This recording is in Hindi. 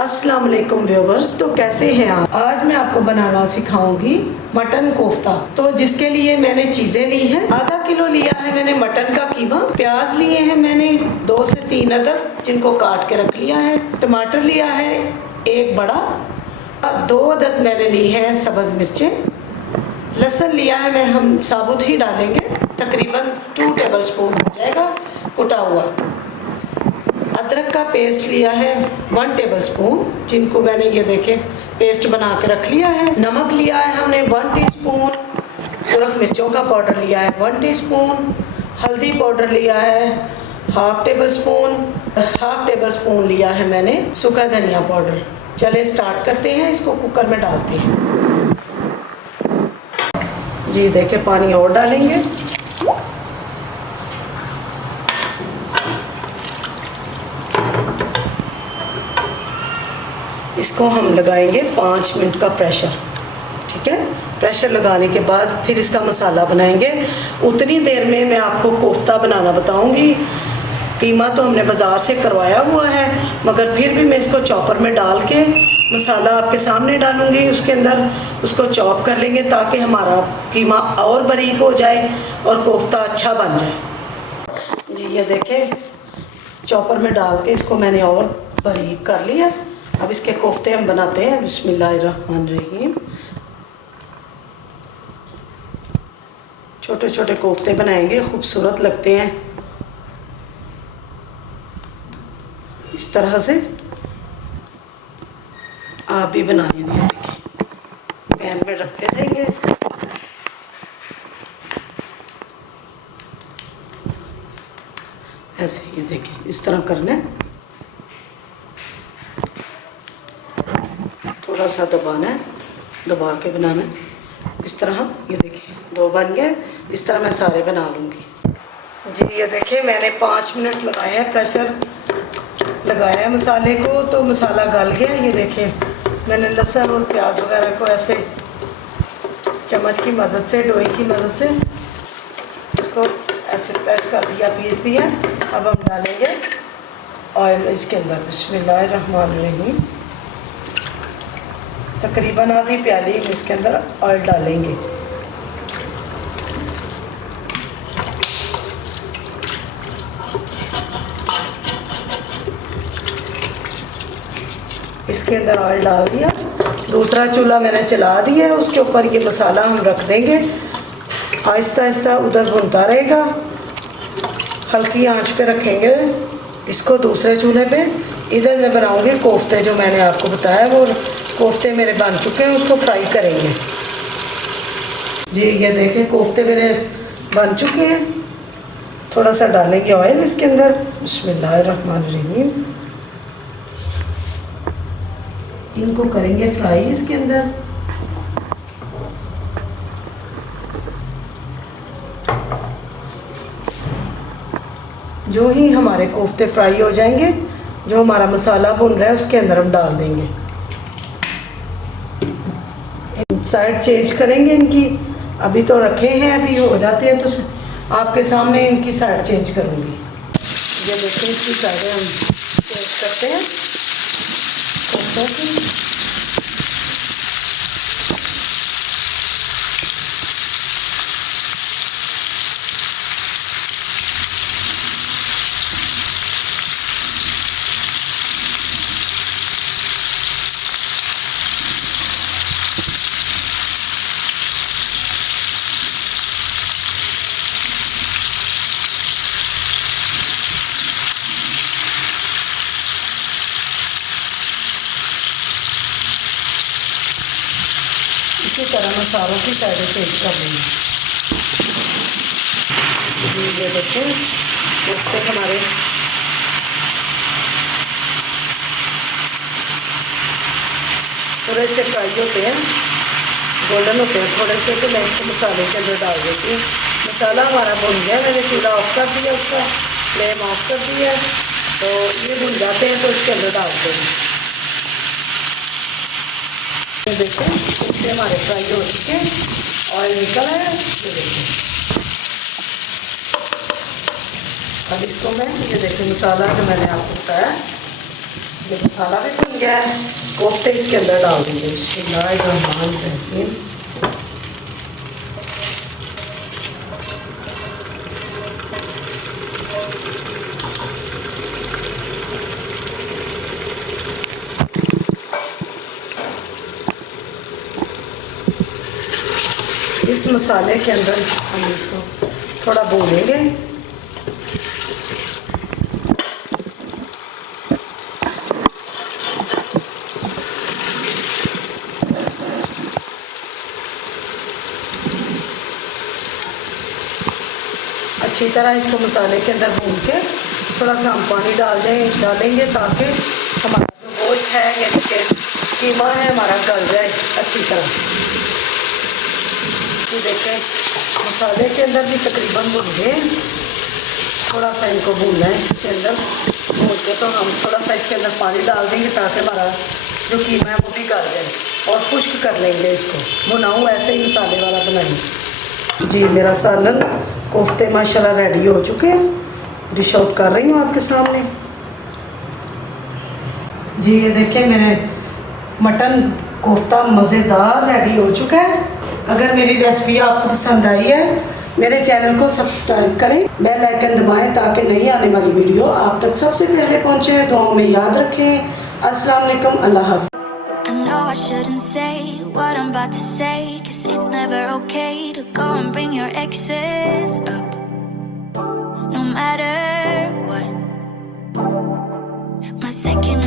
अस्सलाम वालेकुम व्यूवर्स। तो कैसे हैं आप? आज मैं आपको बनाना सिखाऊंगी मटन कोफ्ता। तो जिसके लिए मैंने चीज़ें ली हैं, आधा किलो लिया है मैंने मटन का कीमा, प्याज लिए हैं मैंने 2 से 3 अदद जिनको काट के रख लिया है, टमाटर लिया है एक बड़ा, 2 अदद मैंने ली है सब्ज़ मिर्चें, लहसुन लिया है मैं हम साबुत ही डालेंगे, तकरीबन 2 टेबल स्पून हो जाएगा कुटा हुआ। अदरक का पेस्ट लिया है 1 टेबल स्पून, जिनको मैंने ये देखें पेस्ट बना के रख लिया है। नमक लिया है हमने 1 टीस्पून, सुरख मिर्चों का पाउडर लिया है 1 टीस्पून, हल्दी पाउडर लिया है हाफ टेबल स्पून लिया है मैंने सूखा धनिया पाउडर। चले स्टार्ट करते हैं, इसको कुकर में डालते हैं। जी देखें पानी और डालेंगे। इसको हम लगाएंगे 5 मिनट का प्रेशर, ठीक है। प्रेशर लगाने के बाद फिर इसका मसाला बनाएंगे। उतनी देर में मैं आपको कोफ्ता बनाना बताऊंगी। कीमा तो हमने बाज़ार से करवाया हुआ है, मगर फिर भी मैं इसको चॉपर में डाल के मसाला आपके सामने डालूंगी, उसके अंदर उसको चॉप कर लेंगे ताकि हमारा कीमा और बारीक हो जाए और कोफ्ता अच्छा बन जाए। जी ये देखें चॉपर में डाल के इसको मैंने और बारीक कर लिया। अब इसके कोफ्ते हम बनाते हैं। बिस्मिल्लाहिर्रहमानिर्रहीम। छोटे छोटे कोफ्ते बनाएंगे, खूबसूरत लगते हैं। इस तरह से आप भी बनाइए। देखिए पैन में रखते रहेंगे। ऐसे ये देखिए इस तरह करना है, थोड़ा सा दबाना है, दबा के बनाना है इस तरह। ये देखिए 2 बन गए। इस तरह मैं सारे बना लूँगी। जी ये देखिए मैंने 5 मिनट लगाए हैं, प्रेशर लगाया है मसाले को, तो मसाला गल गया। ये देखिए मैंने लहसुन और प्याज वगैरह को ऐसे चम्मच की मदद से, डोई की मदद से इसको ऐसे प्रेस कर दिया, पीस दिया। अब हम डालेंगे ऑयल इसके अंदर। बिस्मिल्लाहिर्रहमानिर्रहीम। तकरीबन आधी प्याली इसके अंदर ऑयल डालेंगे। इसके अंदर ऑयल डाल दिया। दूसरा चूल्हा मैंने चला दिया है, उसके ऊपर ये मसाला हम रख देंगे। आहिस्ता आहिस्ता उधर भुनता रहेगा, हल्की आंच पे रखेंगे इसको दूसरे चूल्हे पे। इधर मैं बनाऊंगी कोफ्ते, जो मैंने आपको बताया वो कोफ्ते मेरे बन चुके हैं, उसको फ्राई करेंगे। जी ये देखें कोफ्ते मेरे बन चुके हैं। थोड़ा सा डालेंगे ऑयल इसके अंदर। बिस्मिल्लाहिर्रहमानिर्रहीम। इनको करेंगे फ्राई इसके अंदर। जो ही हमारे कोफ्ते फ्राई हो जाएंगे, जो हमारा मसाला भुन रहा है उसके अंदर हम डाल देंगे। साइड चेंज करेंगे इनकी। अभी तो रखे हैं, अभी हो जाते हैं तो आपके सामने इनकी साइड चेंज करूँगी। ये देखिए इसकी साइडें हम चेंज करते हैं कोफ्तों की। इसी तरह मसालों की साइडें चेंज कर लेंगे। ये देखिए कोफ्ते हमारे थोड़े से फ्राई होते हैं, गोल्डन होते हैं थोड़े से, तो मैं इसको मसाले के अंदर डाल देती हूँ। मसाला हमारा भुन गया, मैंने चूल्हा ऑफ कर दिया, उसका फ्लेम ऑफ कर दिया। तो ये भुन जाते हैं तो इसके अंदर डालते हैं। देखो इससे हमारे फ्राई हो चुके हैं, ऑयल निकल आया। ये देखिए अब इसको मैं, ये देखिए मसाला जो मैंने आपको बताया ये मसाला भी भुन गया है, कोफ्ते इसके अंदर डाल देंगे। बिस्मिल्लाहिर्रहमानिर्रहीम। इस मसाले के अंदर हम इसको थोड़ा भूनेंगे। अच्छी तरह इसको मसाले के अंदर भून के थोड़ा सा हम पानी डालेंगे ताकि हमारा जो गोश्त है यानी कि कीमा है हमारा गल जाए अच्छी तरह। ये देखें मसाले के अंदर भी तकरीबन भून गए। थोड़ा सा इनको भूनना है इसके अंदर। भून के तो हम थोड़ा सा इसके अंदर पानी डाल देंगे ताकि हमारा जो कीमा है वो भी गल जाए और खुश्क कर लेंगे इसको। भुनाऊँ ऐसे ही मसाले वाला बनाएंगे। जी मेरा सालन कोफ्ते माशाल्लाह रेडी हो चुके हैं। डिश आउट कर रही हूँ आपके सामने। जी ये देखिए मेरे मटन कोफ्ता मज़ेदार रेडी हो चुका है। अगर मेरी रेसिपी आपको पसंद आई है मेरे चैनल को सब्सक्राइब करें, बेल आइकन दबाएं ताकि नई आने वाली वीडियो आप तक सबसे पहले पहुँचे। दुआओं में याद रखें। अस्सलाम वालेकुम, अल्लाह हाफ़िज़। I know I shouldn't say what I'm about to say, 'cause it's never okay to go and bring your exes up. No matter what, my second